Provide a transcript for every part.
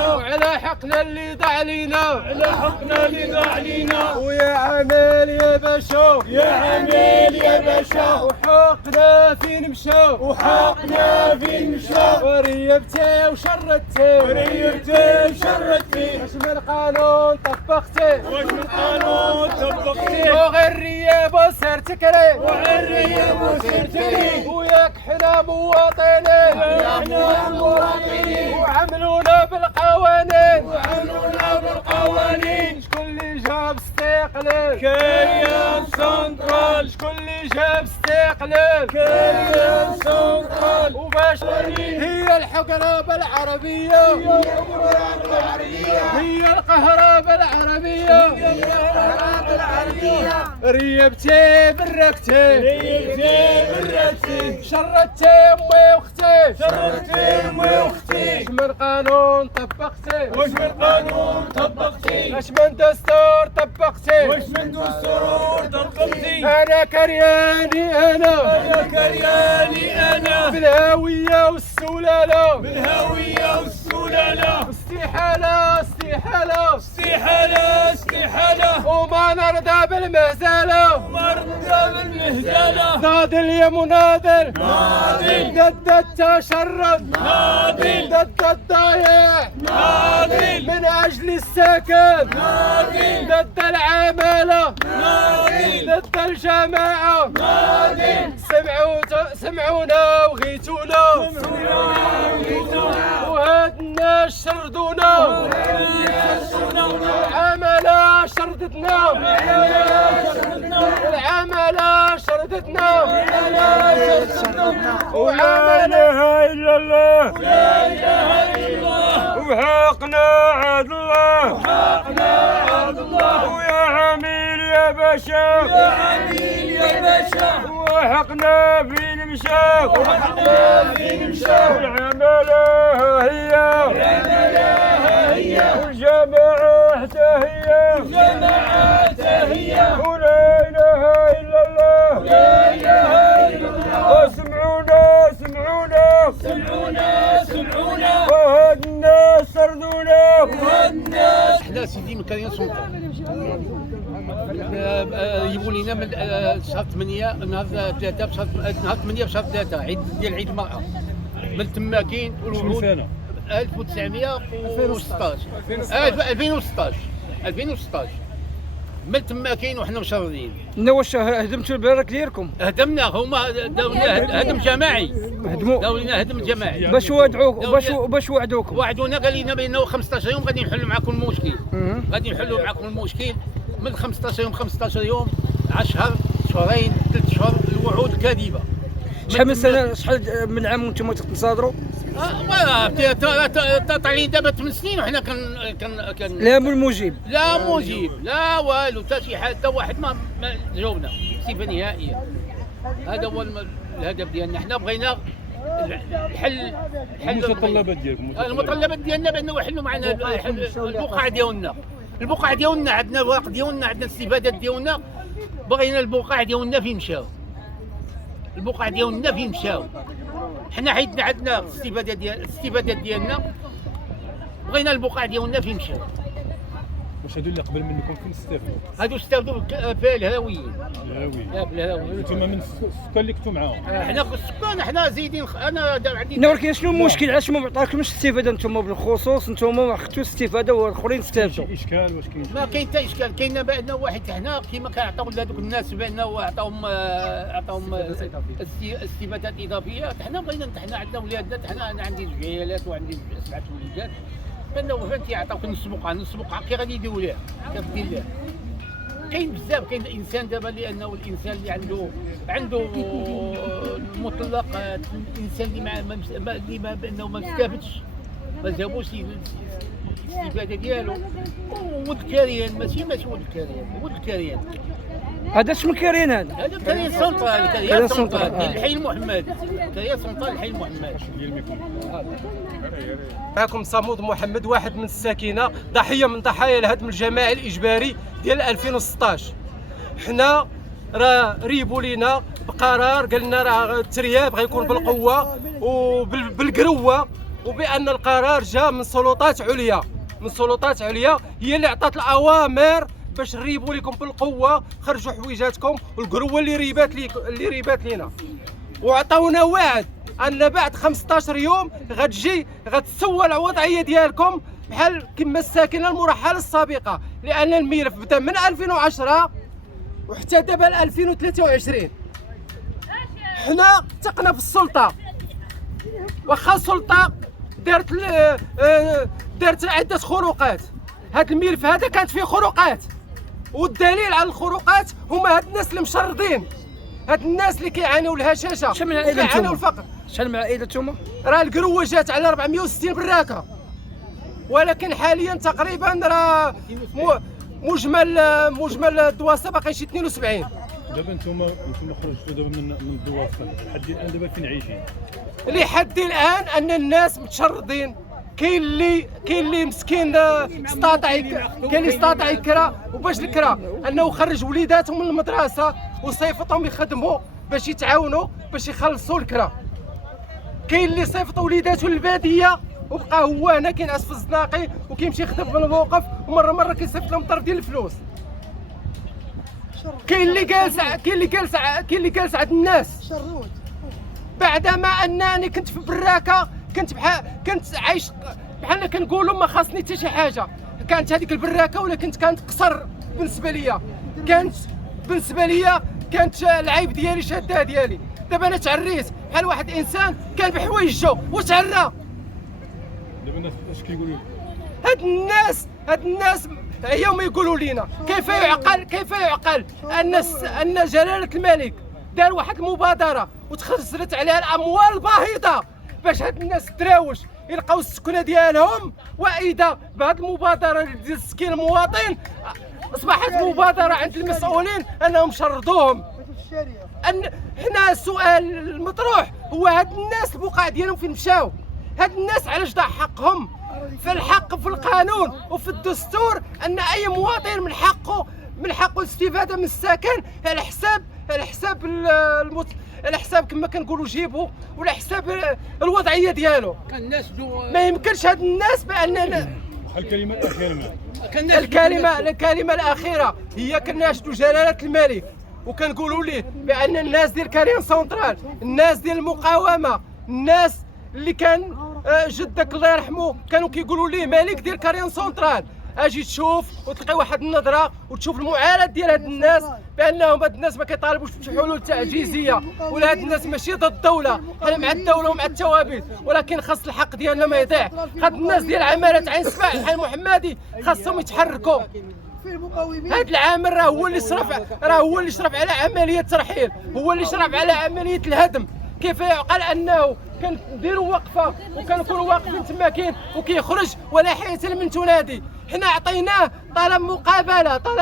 وعلى حقنا اللي ضاع علينا، على حقنا اللي ضاع علينا. ويا عمال يا باشا، يا عمال يا باشا، وحقنا فين مشى، وحقنا فين مشى، وريبتي وشردتي، وريبتي وشردتي. واش من القانون طبقتي، واش من القانون طبقتي، وغير الرياب وسير تكري، وغير الرياب وسير تكري. وياك حنا مواطنين، حنا مواطنين، وعملونا بالقوانين، وعملونا بالقوانين. شكون اللي جاب استقلال، كيان سنترال. شكون اللي جاب استقلال، كيان سنترال. وباش هي الحقربة العربية، هي القهربة العربية، ريبتي بركتي، ريبتي بركتي، شردتي امي واختي، شردتي امي واختي. واش من قانون طبقتي، واش من قانون طبقتي، واش من دستور طبقتي، واش من دستور طبقتي. انا كرياني انا كرياني انا، بالهوية والسلالة، بالهوية والسلالة. استحالة استحالة استحالة استحالة، وما نرضى بالمهزلة، مرضى بالمهزلة. ناضل يا مناضل، ناضل ضد التشرد، ناضل ضد الضياع، ناضل من أجل السكن، ناضل ضد العمالة، ناضل ضد الجماعة. ناضل. سمعونا وغيتونا، وهاد الناس شردونا، العمالة شردتنا، العمالة شردتنا، ولا إله إلا الله، ولا إله إلا الله. وحقنا عاد الله، وحقنا عبد الله. ويا عميل يا باشا، يا عميل يا باشا، وحقنا فين مشى، وحقنا فين مشى. والعمالة هي، العمالة هي، والجماعة حتى هي، جماعة هي. ولا إله إلا الله، لا إله إلا الله. سمعونا سمعونا، سمعونا سمعونا، وهاد الناس سردونا، والناس. حنا سيدي من كريان سلطان يجيبوا لنا من شهر 8 نهار 3 بشهر نهار 8 بشهر 3 عيد ديال عيد المرأة من تماكين والوعود. 1916 2016 من تماكين وحنا مشردين. واش هدمتوا البرك ديالكم؟ هدمنا هما داولنا هدم جماعي، هدموا داولنا هدم جماعي. باش وعدوك، باش وعدوكم؟ وعدونا قال لنا بانه 15 يوم غادي نحلوا معكم المشكل، غادي نحلوا معكم المشكل. من 15 يوم 15 يوم 10 شهرين 3 شهور، الوعود كاذبه. شحال من سنه، شحال من عام وانتم تتصادروا؟ فوالا طالعين دابا 8 سنين وحنا كان لا المجيب، لا مجيب لا والو، حتى شي حاجه حتى واحد ما جاوبنا بصفه نهائيه. هذا هو الهدف ديالنا. حنا بغينا الحل المتطلبات ديالكم، المتطلبات ديالنا بانه يحلوا معنا البقعه ديالنا. البقعه ديالنا عندنا الورق ديالنا، عندنا الاستفادات ديالنا. بغينا البقعه ديالنا فين مشاو، البقعه ديالنا فين مشاو. حنا حيدنا عندنا الاستفادات ديالنا، بغينا البقعه ديالنا فين مشاو. واش هادو اللي قبل منكم فين استافدوا؟ هادو استافدوا فيها الهاويين. الهاويين. بالهاويين. انتم من السكان اللي كنتوا معاهم. حنا السكان حنا زايدين. انا دابا عندي ولكن شنو المشكل؟ علاش ما عطاكمش الاستفاده انتم بالخصوص؟ انتم ما اخذتوا الاستفاده والاخرين استافدوا. شي اشكال؟ واش كاين؟ ما كاين حتى اشكال. كاين بان واحد حنا كيما كنعطيو لهذوك الناس بانه عطاوهم استفادات اضافيه. حنا بغينا، حنا عندنا ولادنا، حنا انا عندي عيالات وعندي 7 وليدات، بانه فهمتي يعطيوك نص بقعه كي غادي يديروا لها كتدير لها. كاين بزاف، كاين الانسان دابا لانه الانسان اللي عنده المطلق، الانسان اللي ما بانه ما استفادش، ما جابوش الاستفاده ديالو. ولد كريان ماشي ولد كريان، ولد كريان. هذا شنو كريان؟ هذا كريان سنترال، كريان سنترال ديال الحي المحمدي، كريان سنترال الحي المحمدي. معكم صمود محمد، واحد من الساكنه، ضحيه من ضحايا الهدم الجماعي الاجباري ديال 2016. حنا راه ريبوا لينا بقرار، قال لنا راه الترياب غيكون بالقوه وبالقروه، وبان القرار جاء من سلطات عليا، هي اللي عطات الاوامر باش نريبوا لكم بالقوه، خرجوا حويجاتكم والقروه اللي ريبات لينا، وعطاونا وعد ان بعد 15 يوم غتسوى الوضعيه ديالكم بحال كما الساكنه المرحله السابقه، لان الملف بدا من 2010 وحتى دابا 2023. حنا ثقنا في السلطه، واخا السلطه دارت عده خروقات، هذا الملف هذا كانت فيه خروقات، والدليل على الخروقات هما هاد الناس اللي مشردين، هاد الناس اللي كيعانيو الهشاشه، كيعانيو الفقر. شحال من عائله نتوما؟ راه القروه جات على 460 براكه، ولكن حاليا تقريبا راه مجمل الدواسه باقي شي 72. دابا نتوما خرجتوا دابا من الدواسه لحد الان، دابا فين عايشين؟ لحد الان ان الناس متشردين، كاين اللي مسكين استطاع يكرا، وباش الكرا انه خرج وليداتهم من المدرسه وصيفطهم يخدموا باش يتعاونوا باش يخلصوا الكرا. كاين اللي صيفطوا وليداتو للباديه وبقى هو هنا كينعس في الزناقي وكيمشي يخدم في الموقف، ومره كيصيفط لهم طرف ديال الفلوس. كاين اللي جالس عند الناس. بعدما انني كنت في براكه، كنت عايش بحال كنقولوا ما خاصني حتى شي حاجه، كانت هذيك البراكه ولا كانت قصر بالنسبه ليا، كانت العيب ديالي شاده ديالي. دابا انا تعريت بحال واحد انسان كان بحوايجو وتعرى. دابا الناس اش كيقولوا؟ هاد الناس يوم يقولوا لنا كيف يعقل ان جلاله الملك دار واحد المبادره وتخسرت عليها الاموال الباهظه باش هاد الناس تراوش يلقاو السكنه ديالهم، واذا بهاد المبادره ديال تسكين المواطن اصبحت مبادره عند المسؤولين انهم شردوهم. حنا السؤال المطروح هو هاد الناس البقاع ديالهم فين مشاو؟ هاد الناس علاش ضاع حقهم؟ فالحق في القانون وفي الدستور ان اي مواطن من حقه الاستفاده من السكن على حساب كما كنقولوا جيبو، وعلى حساب الوضعيه ديالو. ما يمكنش هاد الناس باننا الكلمه الاخيره هي كناشدوا جلاله الملك وكنقولوا ليه بان الناس ديال كارين سنترال، الناس ديال المقاومه، الناس اللي كان جدك الله يرحمه كانوا كيقولوا ليه ملك ديال كارين سنترال، اجي تشوف وتلقى واحد النظره وتشوف المعاناه ديال هاد الناس، بانهم هاد الناس ما كيطالبوش بشي حلول تعجيزيه، ولا هاد الناس ماشي ضد الدوله، حنا مع الدوله ومع التوابيت، ولكن خاص الحق ديالنا ما يضيع. هاد الناس ديال عماله عين سباع بحال محمدي خاصهم يتحركوا. هاد العامل راه هو اللي شرف على عمليه الترحيل، هو اللي شرف على عمليه الهدم. كيف يعقل انه كنديروا وقفه وكنكونوا واقفين تماكين وكيخرج ولا حياه لمن تنادي؟ حنا عطيناه طلب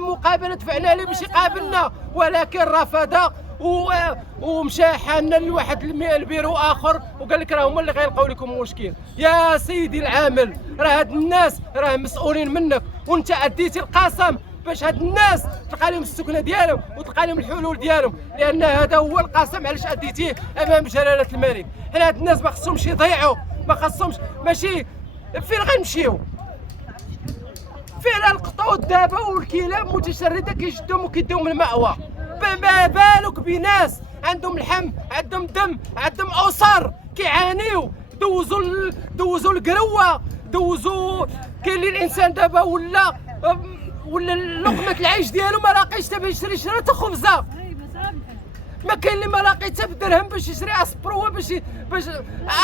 مقابله دفعنا ليه باش يقابلنا، ولكن رفض ومشى حالنا لواحد البيرو اخر وقال لك راه هما اللي غيلقاو لكم مشكل. يا سيدي العامل، راه هاد الناس راه مسؤولين منك، وانت اديتي القسم باش هاد الناس تلقى لهم السكنه ديالهم وتلقى لهم الحلول ديالهم، لان هذا هو القسم علاش اديتيه امام جلاله الملك. حنا هاد الناس ما خصهمش يضيعوا، ما خصهمش ماشي فين غنمشيو؟ فين القطوط دابا والكلاب متشرده كيشدوهم وكيديوهم المأوى؟ ما بالك بناس عندهم لحم، عندهم دم، عندهم اسر كيعانيو، دوزوا القروه، كاين اللي الانسان دابا ولا لقمه العيش ديالو ما لاقيش حتى باش يشري شريطه خبزه، ما كاين اللي ما لاقي حتى بدرهم باش يشري اسبروه باش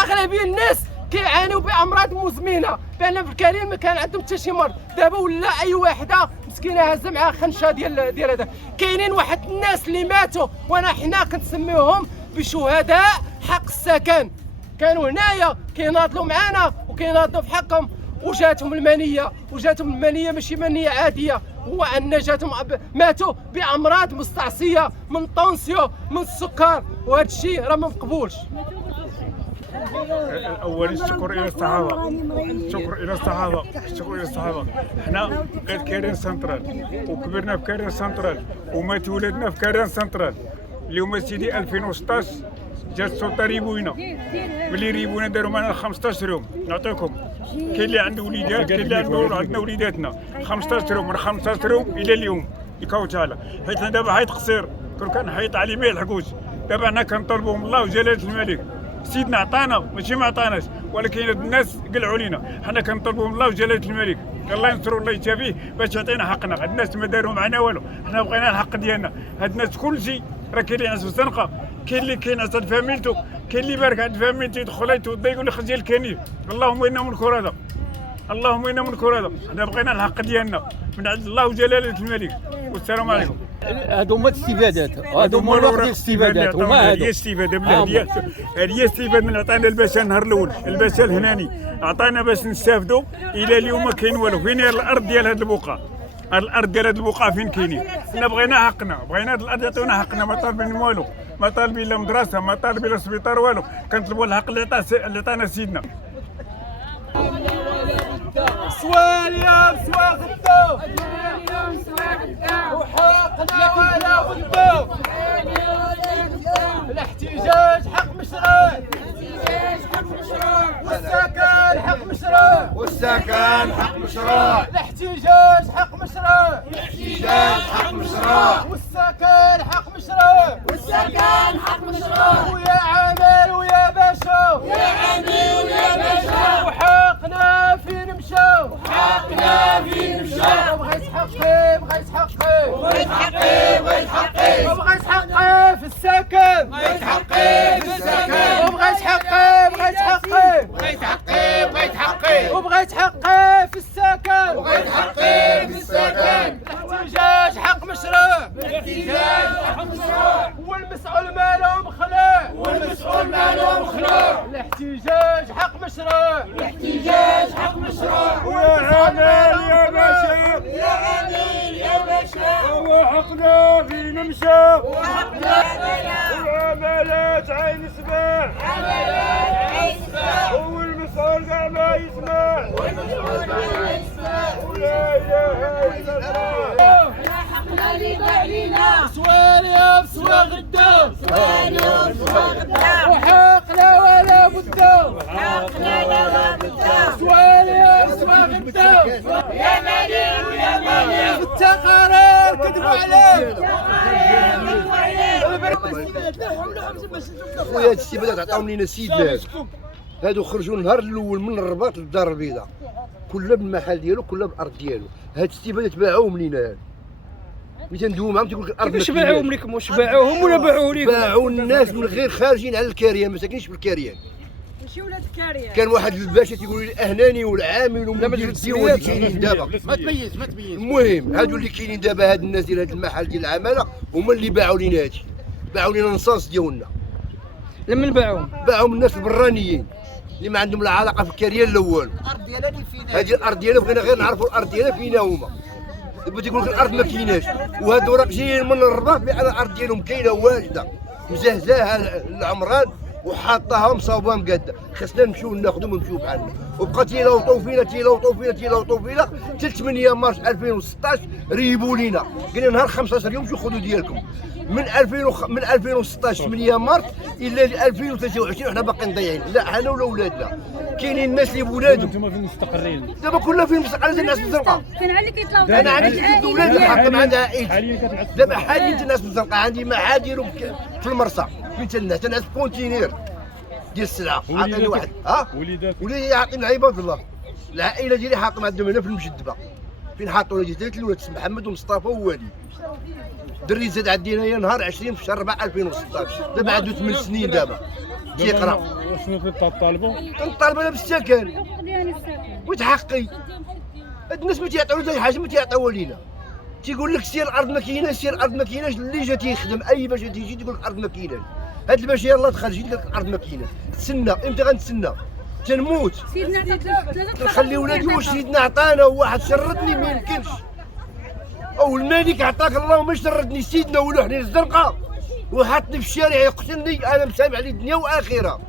اغلبيه الناس كيعانيو بامراض مزمنه، بان في الكريم ما كان عندهم حتى شي مرض. دابا ولا اي وحده مسكينه هازه معها خنشه ديال هذا. كاينين واحد الناس اللي ماتوا وانا حنا كنسميوهم بشهداء حق السكن، كانوا هنايا كيناضلوا معنا وكيناضلوا في حقهم، وجاتهم المنيه ماشي منيه عاديه، هو ان جاتهم ماتوا بامراض مستعصيه من طونسيو من السكر، وهذا الشيء راه ما مقبولش. اولا الشكر الى الصحابه، حنا قد كارين سنترال وكبرنا في كارين سنترال ومات ولادنا في كارين سنترال. اليوم سيدي 2016 جات السلطه ريبوينا ملي ريبوينا داروا معنا 15 يوم نعطيكم. كاين اللي عنده وليدات كاين اللي عندنا وليداتنا 15 يوم من 15 يوم الى اليوم يكوت هذا حيت دابا حيت قصير كون كان حيط عليه ما يلحقوش. دابا حنا كنطلبوا من الله وجلاله الملك سيدنا عطانا ماشي ما عطاناش ولكن الناس قلعوا لينا. حنا كنطلبوا من الله وجلاله الملك الله ينصرو الله يجازيه باش يعطينا حقنا. هاد الناس ما داروا معنا والو حنا بغينا الحق ديالنا. هاد الناس كلشي راه كاين اللي ينعس في الزنقه كاين اللي كينعس عند فاميلتو كاين اللي بارك عند فاميلتو يدخل يتوضا يقول لي خرج الكنيف. اللهم انا منكر هذا اللهم انا منكر هذا. حنا بغينا الحق ديالنا من عند الله وجلاله الملك. والسلام عليكم. هادو هما الاستفادات هادو هما الوقت ديال الاستفادات هما هادو. هي استفاده بلادي هي استفاده من عطانا الباشا النهار الاول الباشا الهناني عطانا باش نستافدوا. الى اليوم ما كاين والو. فين هي الارض ديال هذا البقعه؟ الارض ديال هذا البقعه فين كاينين؟ حنا بغينا حقنا بغينا هاد الارض يعطيونا حقنا. ما طالبين والو ما طالبين لا مدرسه ما طالبين لا سبيطار والو. كنطلبوا الحق اللي عطانا سيدنا. سواليا سوا غدو وحقنا ولا غدو. الاحتجاج حق مشروع والسكن حق مشروع والسكن حق مشروع الاحتجاج حق مشروع الاحتجاج حق مشروع والسكن حق مشروع والسكن حق مشروع ويا عامل ويا باشا يا عمي ويا باشا وحقنا فين مشاو حقنا فين مشى بغيت حقي بغيت حقي بغيت حقي بغيت حقي وبغيت حقي في السكن بغيت حقي في السكن وبغيت حقي بغيت حقي بغيت حقي بغيت حقي وبغيت حقي في السكن بغيت حقي في السكن الاحتجاج حق مشروع الاحتجاج حق مشروع والمسؤول ماله مخلوع والمسؤول ماله مخلوع الاحتجاج حق مشروع الاحتجاج حق مشروع ويا عمال يا باشا يا عميل يا باشا وحقنا فين مشى وحقنا فينا والعمالات عين سماع عملات عين سباع والمسؤول كاع ما يسمع والمسؤول ما يسمع ولا اله الا الله. حقنا اللي ضاع لينا سواليا بسوا غدا سوالف وغدا وحقنا ولا بدا حقنا لا بدا سواليا بسوا غدا يا مليك ويا مليك في التقارير كذبوا عليه خويا هاد الاستفادات عطاهم لينا سيدنا هادو خرجوا النهار الاول من الرباط للدار البيضاء كلها بالمحل ديالو كلها بالارض ديالو. هاد الاستفادات باعوهم لينا هاد ملي تندوي معاهم تيقول لك الارض كيفاش باعوهم لكم؟ واش باعوهم ولا باعوه لكم؟ باعوا الناس من غير خارجين على الكاريان ما ساكنينش بالكاريان. ماشي ولاد الكاريه. كان واحد الباشا تيقول لي الاهناني والعامل ومدير الديوان اللي كاينين دابا. ما تميز ما تميز. المهم هادو اللي كاينين دابا هاد الناس ديال هاد المحل ديال العماله هما اللي باعوا لينا هادشي. باعوا لينا النصاص ديالنا لمن باعوهم؟ باعهم الناس البرانيين اللي ما عندهم لا علاقه في الكاريان لا والو. هذه الارض ديالنا بغينا غير نعرفوا الارض ديالنا فينا هما. دابا تيقول لك الارض ما كايناش وهادو راه جايين من الرباط بان الارض ديالهم كاينه واجده مزهزاها العمران وحاطاها مصاوبه مقاده. خصنا نمشيو ناخذهم ونمشيو بحالنا. وبقى تيلوطوا فينا 8 مارس 2016 ريبوا لينا قال لنا نهار 15 يوم شو خذوا ديالكم من 2016 8 مارس الى 2023 وحنا باقيين ضايعين. لا حنا ولا ولادنا كاينين الناس اللي بولادهم انتم فين مستقرين دابا كلها فين مستقرين الناس بالزنقه. كاين على اللي كيطلعوا انا عندي 6 ولاد محطم عندها عيد حاليا كتنعس دابا حاليا الناس بالزنقه عندي محل ديالو في المرسى فين تنعس كونتينير ديال السلعه. عطيني واحد وليدات وليدي عاطيني عباد الله. العائله ديالي حاطم عندهم هنا في المجدبه فين حاطوا لي ثلاث الولاد محمد ومصطفى ووالي. دري زاد عندي هنايا نهار 20 في شهر 4 2016 دابا عنده 8 سنين دابا تيقرا. شنو كطالبوا؟ كنطالب انا بالسكن الحقوق ديالي الساكن. وتحقي. هاد الناس ما تيعطيو لنا حاجه ما تيعطيوها لينا. تيقول لك سير الارض ما كايناش سير الارض ما كايناش. اللي جا تيخدم اي باش تيجي تقول لك الارض ما كايناش. هاد الباشا يلاه دخل جيت قال لك الارض ما كايناش. تسنى امتى غنتسنى؟ تنموت سيدنا عطا ثلاثه نخلي ولادي واش سيدنا عطانا وواحد شردني ما يمكنش. او الملك عطاك الله وما شردني سيدنا ولوحني الزرقاء وحطني في الشارع يقتلني انا مسامع عليه دنيا واخره.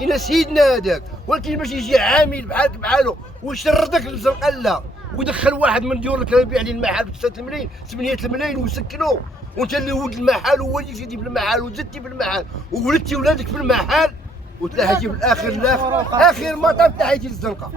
هنا سيدنا هذاك ولكن باش يجي عامل بحالك بحالو ويشردك الزرقاء لا ودخل واحد من ديور اللي كان يبيع لي المحل ب 6 ملايين 8 ملايين وسكنوا، وانت اللي ولد المحل وولدي سيدي في المحل وزدتي في المحل وولدتي ولادك في المحل، وتلاحيتي في الاخر اخر مطر تلاحيتي للزنقه.